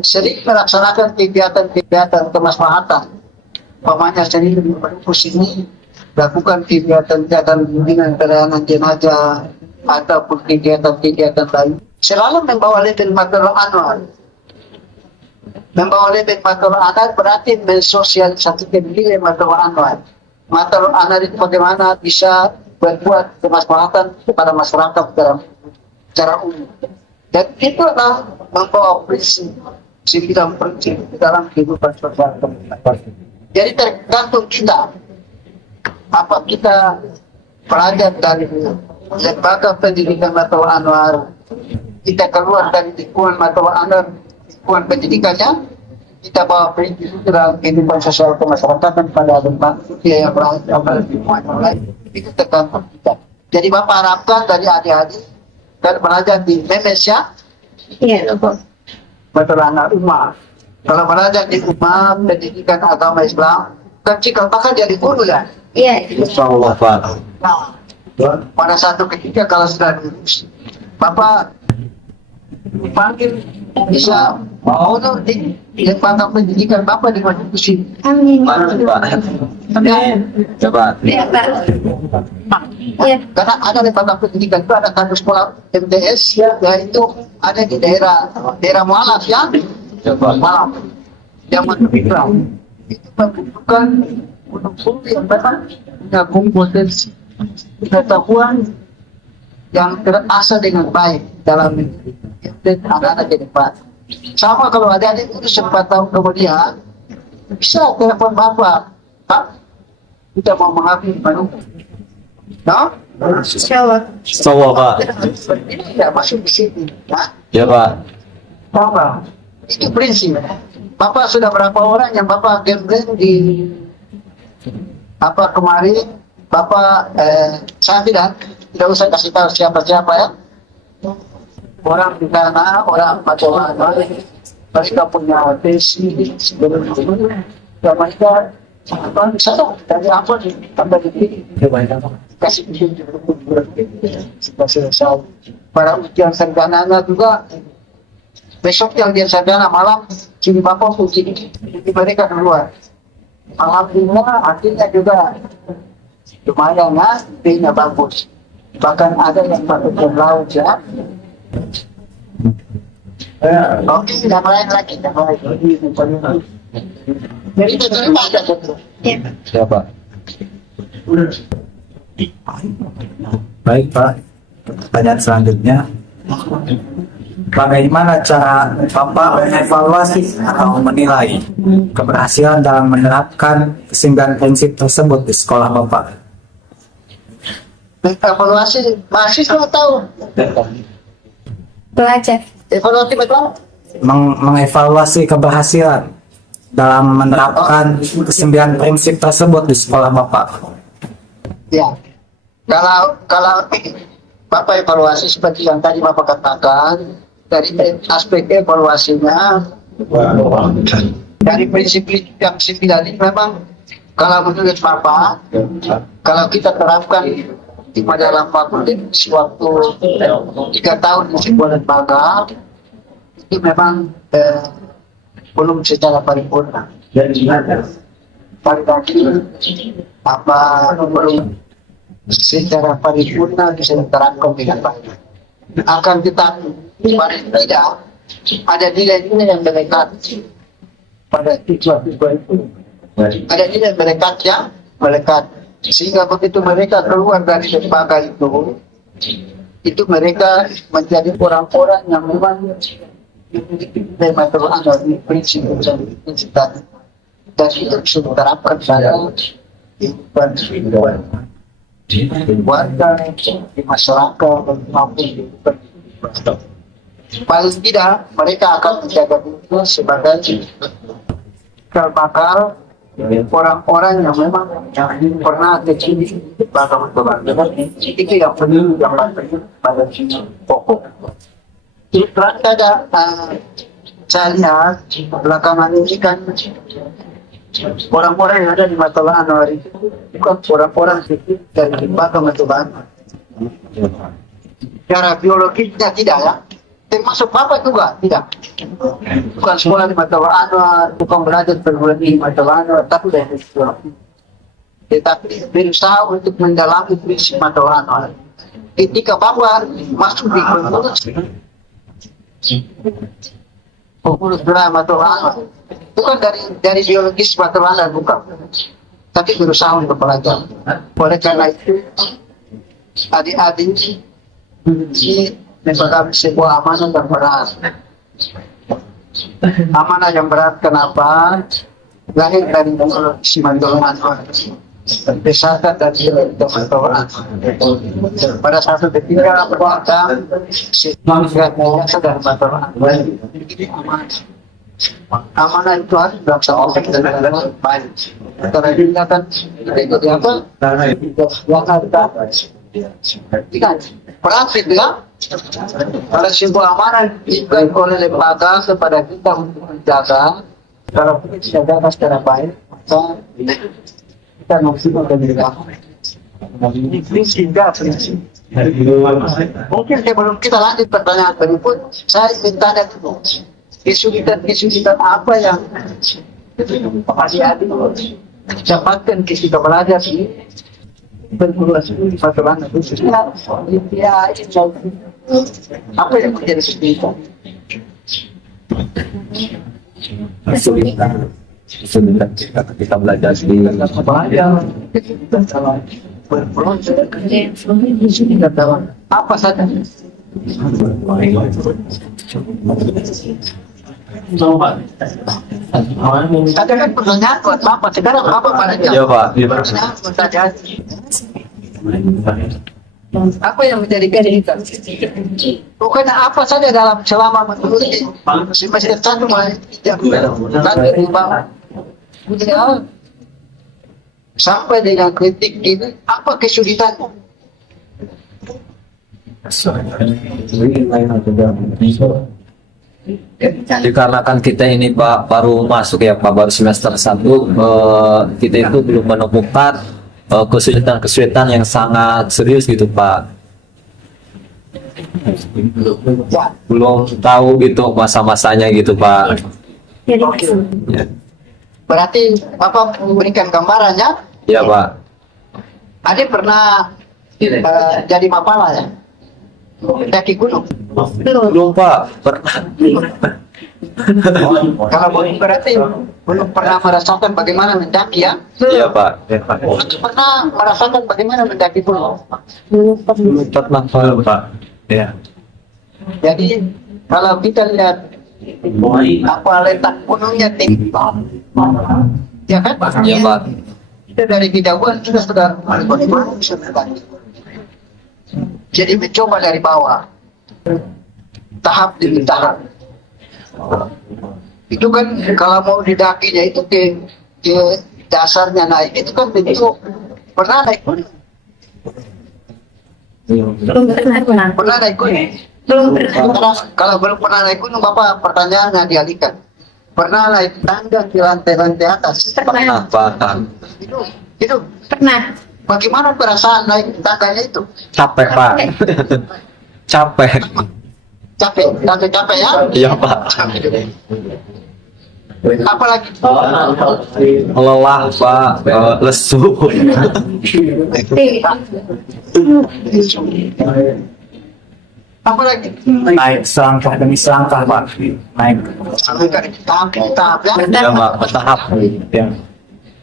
sering melaksanakan kegiatan-kegiatan kemaslahatan. Pamannya sering berfokus ini lakukan kegiatan-kegiatan bimbingan pelayanan jenazah ataupun kegiatan-kegiatan lain. Selalu membawa label Matul Anwar. Membawa label Matul Anwar berarti mensosialisasikan nilai Matul Anwar. Matul Anwar itu bagaimana bisa berbuat kemaslahatan kepada masyarakat dalam secara umum. Dan itu adalah membawa prinsip 9 prinsip dalam kehidupan sosial kemasyarakatan. Jadi tergantung kita. Apa kita belajar dari lembaga pendidikan Matul Anwar, kita keluar dari lingkungan Matul Anwar, lingkungan pendidikannya, kita bawa prinsip dalam kehidupan sosial kemasyarakatan pada lembaga yang lain. Itu tergantung kita. Jadi Bapak harapkan dari adik-adik dan belajar di Memes ya. Iya. Matul Anwar Ummah. Kalau belajar di Ummah pendidikan agama Islam, kan cikal bakal jadi guru ya. Iya. Insya Allah Pak. Nah, pada satu ketika kalau sudah lulus, Bapak dipanggil bisa mau di lembaga pendidikan Bapak di Majukusi. Amin. Mantap Pak. Coba. Iya, Pak. Iya. Karena ada lembaga pendidikan itu ada satu sekolah MTS yaitu ada di daerah Mualaf ya. Coba. Malam. Zaman Fikram. Itu membutuhkan guru yang memang punya kompetensi pengetahuan yang terasa dengan baik dalam mendidik anak-anak ke depan. Sama kalau adik-adik itu 4 tahun kemudian bisa telepon Bapak, Pak, kita mau mengabdi baru. Nah, Insya Allah. Insya Allah Pak. ini ya masuk di sini. Nah, Ya Pak. Bapak, itu prinsip. Bapak sudah berapa orang yang Bapak gembel di apa kemarin Bapak saya tidak usah kasih tahu siapa-siapa ya. Orang di sana, orang macam mereka punya visi sebelum mereka sangat bisa dari apa tambah di kasih selesai. Para ujian sarjana juga besok yang dia sarjana malam sini Bapak uji mereka keluar. Alhamdulillah artinya juga lumayan ya, B-nya bagus. Bahkan ada yang pakai jam laut ya. Oke, yang lain lagi, yang lain. Jadi itu aja betul. Ya Pak. Baik Pak, pertanyaan selanjutnya, bagaimana cara Bapak mengevaluasi atau menilai keberhasilan dalam menerapkan ke-9 prinsip tersebut di sekolah Bapak? Evaluasi mahasiswa tahu. Belajar. Evaluasi betul. Mengevaluasi keberhasilan dalam menerapkan ke-9 prinsip tersebut di sekolah Bapak. Ya. Kalau Bapak evaluasi seperti yang tadi Bapak katakan, dari aspek evaluasinya, dari prinsip yang 9 ini memang kalau menurut Bapak, kalau kita terapkan dalam waktu 3 tahun di sebuah lembaga, itu memang belum secara paripurna. Balik lagi belum secara paripurna bisa diterapkan dengan baik. Akan tetapi paling tidak ada nilai-nilai yang melekat pada siswa-siswa itu. Ada nilai melekat yang melekat, sehingga begitu mereka keluar dari lembaga itu mereka menjadi orang-orang yang memang memang prinsip tadi, dan itu bisa diterapkan pada kehidupan di keluarga, di masyarakat, maupun di paling tidak mereka akan menjaga diri sebagai bakal orang-orang yang memang pernah kecil bakal itu yang perlu yang penting pada pokok. Terus ada saya lihat belakangan ini kan orang-orang yang ada di Matola Anwar itu bukan orang-orang dari lembaga Matola Anwar. Secara biologisnya tidak ya, termasuk Bapak juga tidak. Bukan sekolah di Matola Anwar, bukan belajar perguruan tinggi Matola Anwar, tapi dari sekolah. Tetapi berusaha untuk mendalami prinsip Matola Anwar. Ketika Bapak masuk di pengurus wilayah Matola Anwar, bukan dari biologis Matola Anwar, bukan, tapi berusaha untuk belajar. Oleh karena itu adik-adik ini memegang sebuah amanah yang berat. Amanah yang berat kenapa? Lahir dari si Matola Anwar, besarkan dari Matola Anwar. Pada satu ketika berkata si manusia biasa dari Matola Anwar. Amanah itu harus dilaksanakan dengan baik. Karena kita kan kita jadi apa? Berarti ya, kalau sebuah amanah diberikan oleh lembaga kepada kita untuk menjaga, kalau kita tidak jaga secara baik, maka kita maksimalkan diri. Ini prinsip. Mungkin sebelum kita lanjut pertanyaan berikut, saya minta dulu kesulitan apa yang adik-adik dapatkan ketika belajar di perguruan tinggi Matola Anwar khususnya apa yang menjadi kesulitan? Kesulitan kita belajar di apa saja? Ada kan pertanyaan buat Bapak, sekarang Bapak pada ya Pak. pertanyaan apa yang menjadi kesulitan? Bukan apa saja dalam selama mengikuti semester 1 sampai dengan kritik ini, apa kesulitannya? Dikarenakan kita ini Pak baru masuk ya Pak, baru semester 1, kita itu belum menemukan kesulitan-kesulitan yang sangat serius gitu Pak. Belum tahu gitu masa-masanya gitu Pak. Ya. Berarti Bapak memberikan gambarannya. Ya Pak. Adik pernah jadi mapala ya? Mendaki gunung? Belum Pak, pernah. Kalau berarti belum pernah merasakan bagaimana mendaki ya? Iya Pak. Pernah merasakan bagaimana mendaki gunung? Belum pernah Pak. Ya. Jadi kalau kita lihat apa letak gunungnya tinggi, ya kan? Iya Pak. Kita dari kejauhan kita sudah bagaimana bisa mendaki. Jadi mencoba dari bawah, tahap demi tahap. Itu kan kalau mau didakinya itu ke dasarnya naik, itu kan begitu pernah naik gunung. Belum pernah. Pernah naik gunung? Belum pernah. Kalau belum pernah naik gunung, Bapak pertanyaannya dialihkan. Pernah naik tangga di lantai-lantai atas? Pernah. Pak. Itu Pernah. bagaimana perasaan naik tangganya itu? Capek Pak. Capek. Capek ya? Iya Pak. Apalagi Lelah Pak, lesu. apalagi Naik selangkah demi selangkah Pak. Naik. sampai ke tahap ya. Iya Pak, bertahap. Ya.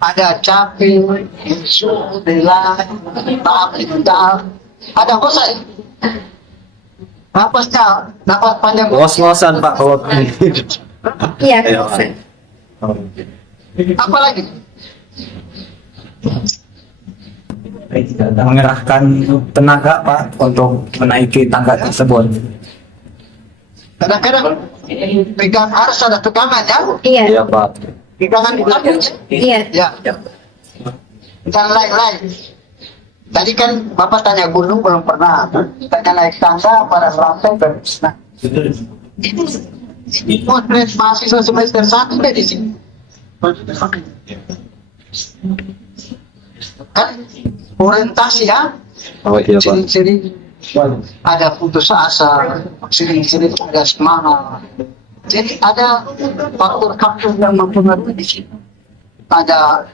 Ada capek, isu, lelah, tahap itu tahap. Ada bosan. Napasnya, napas panjang. Ngos-ngosan Pak kalau Iya. Apalagi Mengerahkan tenaga Pak untuk menaiki tangga tersebut. kadang-kadang pegang harus ada pegangan ya. Iya. Iya Pak. Pegangan di belakang. Iya. Ya. Dan lain-lain. Tadi kan Bapak tanya gunung belum pernah. Tanya naik tangga pada lantai pernah. Ini potret mahasiswa semester 1 di sini. Kan orientasi ya. Oh iya Pak. Sering-sering ada putus asa, sering-sering ada semangat. Jadi ada faktor-faktor yang mempengaruhi di sini. Ada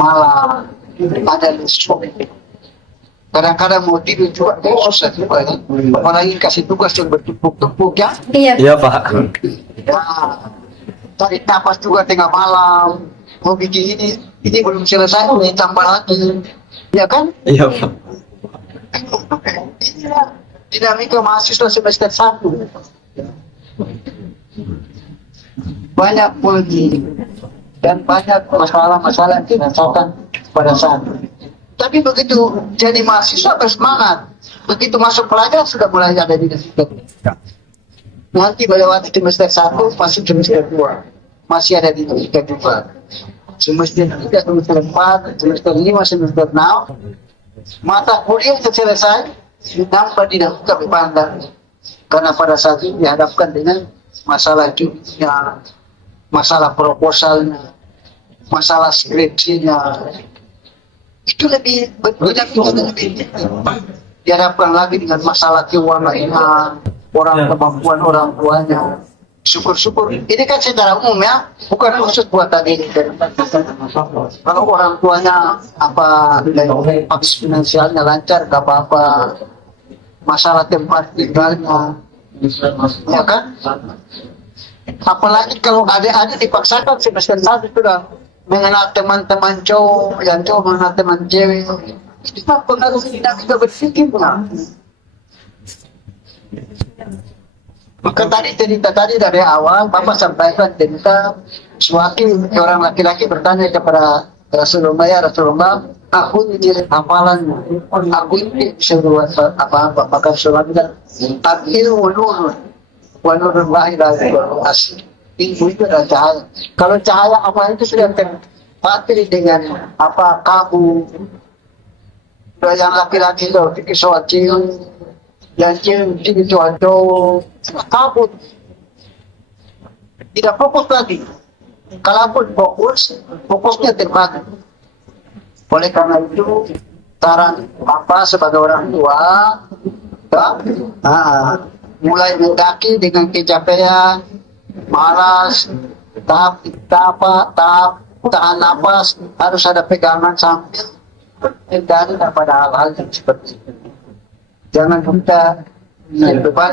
malah, ada lesu. Kadang-kadang mau tidur juga susah juga kan. Apalagi kasih tugas yang bertumpuk-tumpuk ya. Iya. Iya Pak. Ya, tarik napas juga tengah malam. Mau bikin ini belum selesai, ini tambah lagi. Ya kan? Iya Pak. Inilah dinamika mahasiswa semester 1. Banyak pergi dan banyak masalah-masalah yang dirasakan pada saat itu. Tapi begitu jadi mahasiswa bersemangat. Begitu masuk pelajar sudah mulai ada dinamika. Nanti melewati semester 1 masuk semester 2 masih ada dinamika juga. Semester 3, semester 4, semester 5, semester 6 mata kuliah sudah selesai, tanpa dinamika dipandang. Karena pada saat itu dihadapkan dengan masalah judulnya, masalah proposalnya, masalah skripsinya. Itu lebih banyak lebih dihadapkan lagi dengan masalah keuangan orang, kemampuan orang tuanya. Syukur-syukur ini kan secara umum ya, bukan khusus buat tadi ini. Kalau orang tuanya apa dari finansialnya lancar, gak apa-apa. Masalah tempat tinggalnya, ya kan? Apalagi kalau adik-adik dipaksakan semester 1 sudah mengenal teman-teman cowok, yang cowok mengenal teman cewek. Itu pengaruh dinamika berpikirnya. Maka tadi cerita tadi dari awal Bapak sampaikan tentang sewaktu orang laki-laki bertanya kepada Rasulullah, ya Rasulullah, aku ini hafalan, aku ini suruh apa-apa, maka Rasulullah bilang, takdir wa nurun lahir asli. Ilmu itu adalah cahaya. Kalau cahaya apa itu sudah terpatri dengan apa kabut. Yang laki-laki itu pikir soal cium, yang cium pikir soal cowok, kabut. Tidak fokus lagi. Kalaupun fokusnya terbagi. Oleh karena itu, saran Bapak sebagai orang tua, mulai mendaki dengan kecapean, malas, tahap tahan napas, harus ada pegangan sambil hindari pada hal-hal yang seperti itu. Jangan kita beban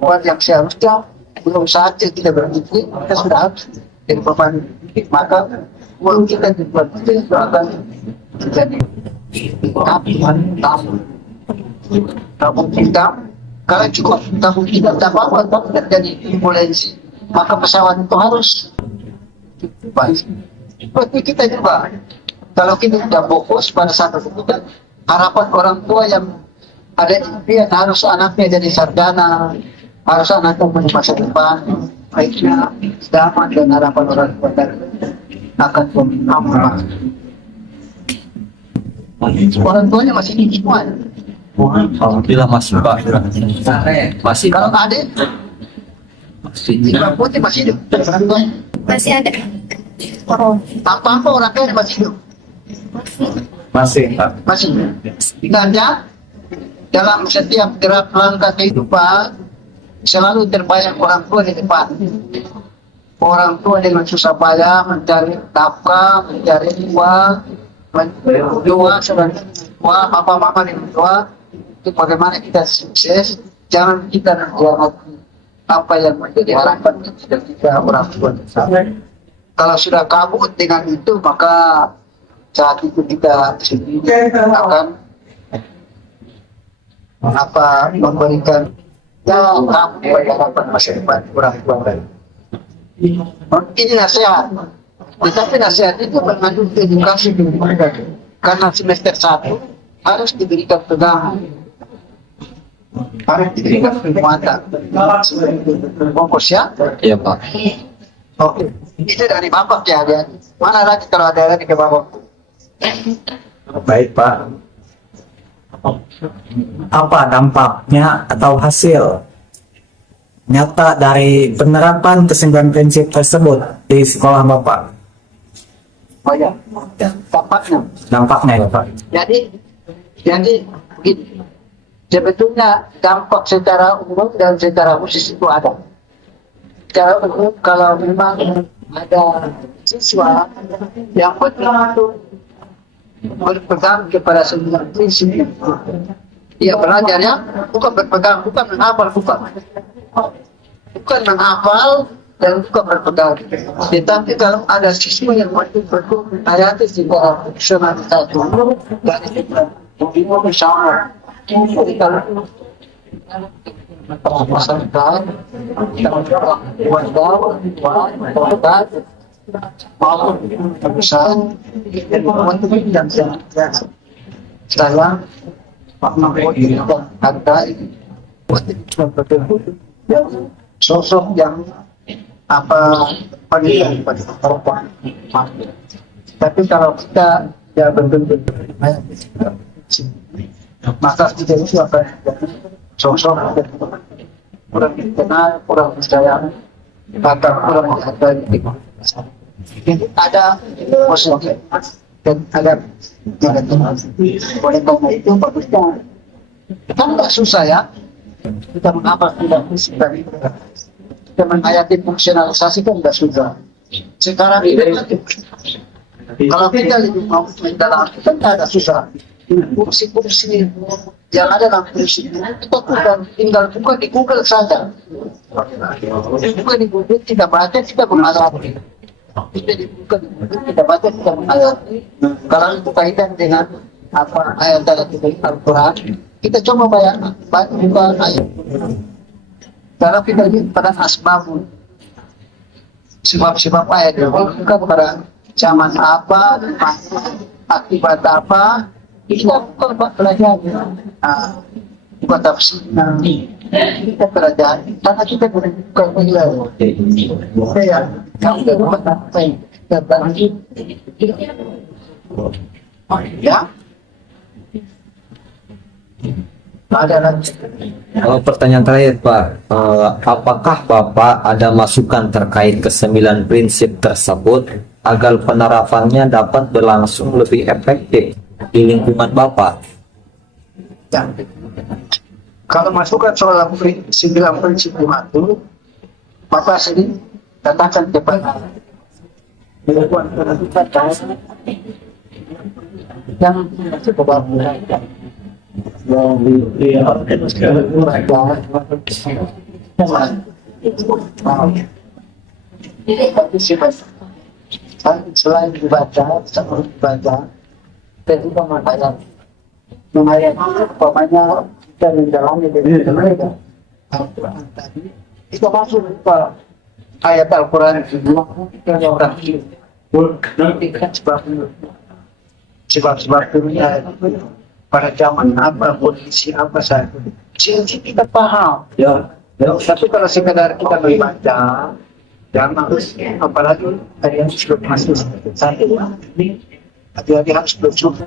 buat yang seharusnya belum saatnya kita berpikir, kita sudah harus jadi beban, maka uang kita dibuat itu akan menjadi tabung kita. Kalau cukup tabung kita tidak apa-apa, tapi terjadi turbulensi, maka pesawat itu harus baik. Seperti kita juga, kalau kita tidak fokus pada satu kebutuhan, harapan orang tua yang ada impian harus anaknya jadi sarjana, harus anaknya punya masa depan, baiknya zaman dan harapan orang tua akan bertambah. Orang tuanya masih ingin Alhamdulillah masih Pak. Masih Kalau Pak. adik, Masih. Ibu Putih masih hidup. Masih ada. Oh, Apa-apa orang kaya masih hidup. Masih Pak. Masih. Ingatnya, dalam setiap gerak langkah kehidupan, selalu terbayang orang tua di depan. Orang tua dengan susah payah mencari nafkah, mencari uang, berdoa sebagai tua, papa mama dengan tua. Itu bagaimana kita sukses. Jangan kita mengkhianati apa yang menjadi harapan kita orang tua. Kalau sudah kabut dengan itu, maka saat itu kita sendiri akan memberikan kamu pada harapan masa depan orang tua. Ini nasihat, tetapi nasihat itu mengandung edukasi di mereka. Karena semester 1 harus diberikan pegangan, harus diberikan penguatan. Bungkus ya? Iya Pak. Oke, itu dari bapak ya, dia. Mana lagi kalau ada lagi ke bapak? Baik Pak. Apa dampaknya atau hasil nyata dari penerapan ke-9 prinsip tersebut di sekolah Bapak? Oh ya, dampaknya. Dampaknya ya Pak. Jadi begini. Sebetulnya dampak secara umum dan secara khusus itu ada. Secara umum kalau memang ada siswa yang betul-betul berpegang kepada 9 prinsip itu, ia belajarnya bukan berpegang, bukan menghafal, bukan menghafal dan bukan berpegang. Tetapi kalau ada siswa yang betul-betul menghayati sebuah profesionalitas dan itu bersama. Jadi kalau masyarakat, warga, maupun perusahaan dan saya Pak Mahfud dan harga sosok yang pendidikan pada perempuan. Tapi kalau kita ya betul-betul maka kita itu akan sosok kurang dikenal, kurang percaya, bahkan kurang dihargai. Jadi ada positif dan ada negatif. Oleh karena itu bagusnya kan nggak susah ya kita menghafal tidak dari kita menghayati fungsionalisasi kan nggak susah. Sekarang ini kalau kita lebih mau dalam kita nggak ada susah. Fungsi-fungsi yang ada dalam prinsip itu tinggal buka di Google saja. Buka di Google kita baca kita menghayati. Kita baca kita menghayati. Kalau itu kaitan dengan ayat dari Al-Quran, kita coba buka ayat. Kalau kita lihat pada asbabun, sebab-sebab ayat itu bukan pada zaman apa, akibat apa, kita bukan belajar. Bukan tafsir. Kita belajar karena kita bukan belajar. Saya kamu buat apa yang ya? Ada lagi. Pertanyaan terakhir Pak, apakah Bapak ada masukan terkait ke-9 prinsip tersebut agar penerapannya dapat berlangsung lebih efektif di lingkungan Bapak? Ya. Kalau masukan soal 9 prinsip itu, Bapak sendiri katakan kepada lingkungan pendidikan yang coba belajar. Selain dibaca, dan juga menghayati umpamanya kita mendalami dengan mereka Al-Quran tadi itu masuk ke ayat Al-Quran yang orang kan sebab dunia pada zaman apa kondisi apa saja sehingga kita paham ya. Tapi kalau sekadar kita membaca jangan apalagi ada yang sudah masuk satu ini hati-hati harus bersyukur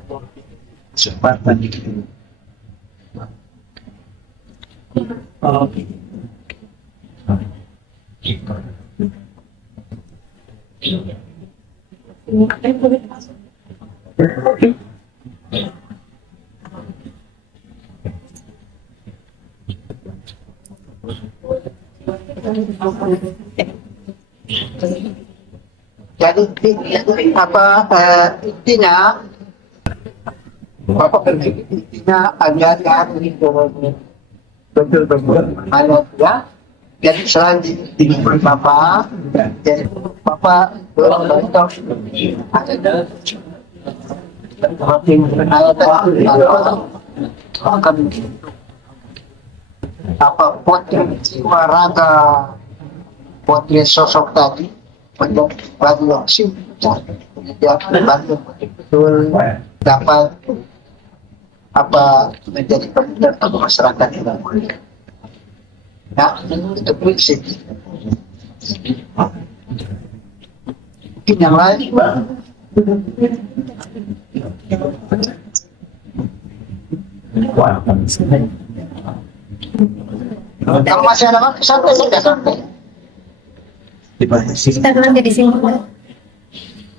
kesempatan itu. Jadi intinya Bapak berpikir intinya agar betul-betul mana ya. Jadi selain di Bapak, jadi Bapak akan apa potret jiwa raga, potret sosok tadi bagi yang dia bantu betul dapat apa menjadi pemimpin untuk masyarakat yang mulia. Ya, itu prinsip. Mungkin yang lain, kalau masih ada waktu sampai sampai. Kita nanti di sini.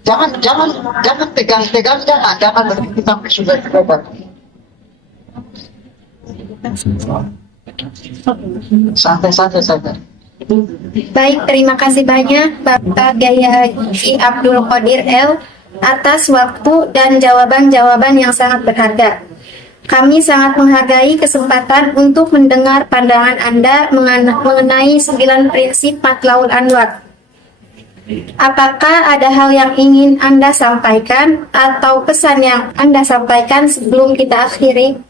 Jangan pegang, jangan berhenti sampai sudah terlepas. Santai saja. Baik, terima kasih banyak Bapak Kiai Haji Abdul Qadir L atas waktu dan jawaban-jawaban yang sangat berharga. Kami sangat menghargai kesempatan untuk mendengar pandangan Anda mengenai 9 prinsip Matlaul Anwar. Apakah ada hal yang ingin Anda sampaikan atau pesan yang Anda sampaikan sebelum kita akhiri?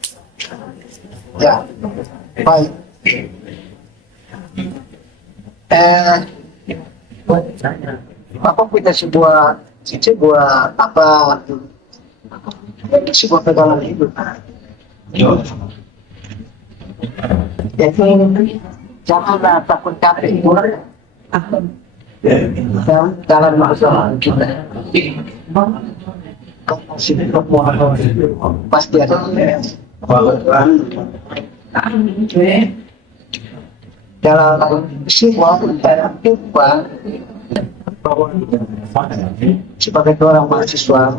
Ya, baik. Bapak punya sebuah pegangan hidup. Jadi janganlah takut capek dalam masalah kita. Pasti ada. Dalam sebuah kehidupan bahwa sebagai seorang mahasiswa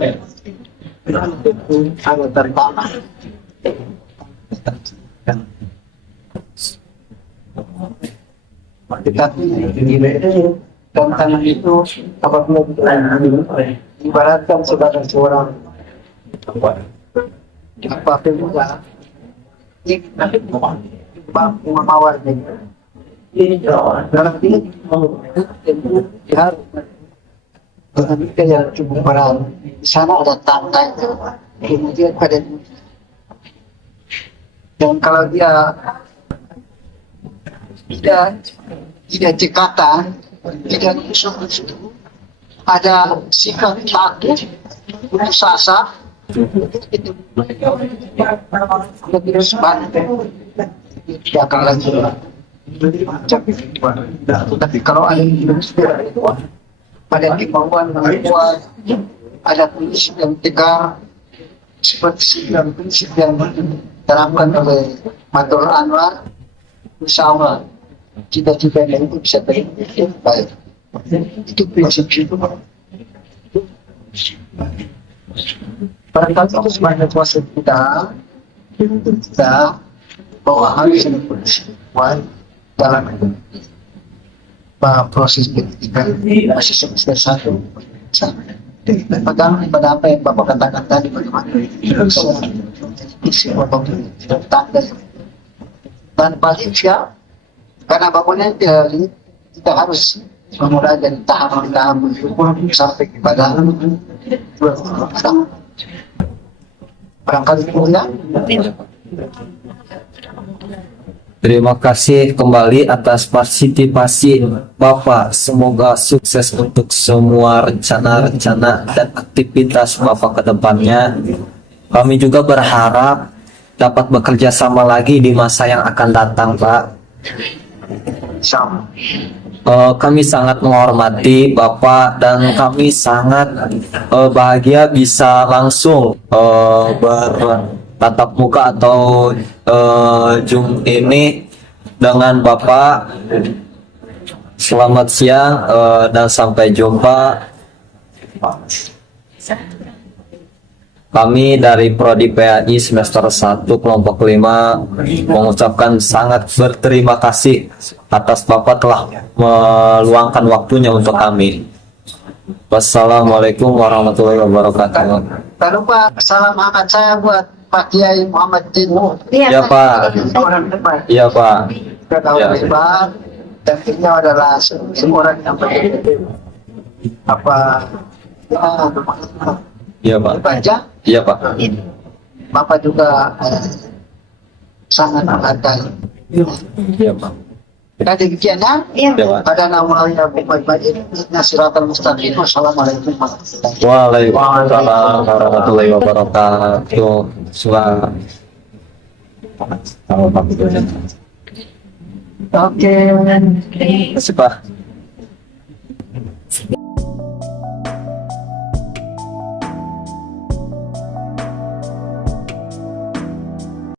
ada pertama tetapi tantangan itu apabila ibaratkan sebagai seorang apapun juga mawarnya dalam ini harus dinamika yang cukup berat. Di sana ada tangga, kemudian ada dan kalau dia tidak cekatan, tidak usung itu ada sikap takut, putus asa, itu lebih sebanyak dia akan lanjut. Tapi kalau ada pada kemauan membuat ada prinsip yang tegar seperti prinsip yang diterapkan oleh Matlaul Anwar, insya Allah cita-citanya itu bisa terwujud baik. Itu prinsip itu. Barangkali itu sebagai kuasa kita bahwa harus ada prinsip dalam proses pendidikan masih semester 1 dan pegang pada apa yang Bapak katakan tadi, bagaimana isi Bapak tanda dan paling siap karena Bapaknya kita harus memulai dari tahap sampai kepada barangkali ya. Terima kasih kembali atas partisipasi Bapak. Semoga sukses untuk semua rencana-rencana dan aktivitas Bapak ke depannya. Kami juga berharap dapat bekerja sama lagi di masa yang akan datang, Pak. Kami sangat menghormati Bapak dan kami sangat bahagia bisa langsung tatap muka atau Zoom ini dengan Bapak. Selamat siang dan sampai jumpa. Kami dari Prodi PAI semester 1 kelompok 5 mengucapkan sangat berterima kasih atas Bapak telah meluangkan waktunya untuk kami. Wassalamualaikum warahmatullahi wabarakatuh. Tak lupa salam hangat saya buat Pak Kiai Muhammad Tinu. Iya Pak. Orang depan. Iya Pak. Kedau Ya. hebat dan beliau adalah seorang yang apa Iya Pak. baca. Iya Pak. Bapak juga sangat menghargai. Iya Pak. Dan demikiannya Iya. Iya Pak. pada namanya Bapak Bapak Nasiratul Mustaqim. Wassalamualaikum warahmatullahi Waalaikumsalam warahmatullahi wabarakatuh. Oke. Terima kasih Pak.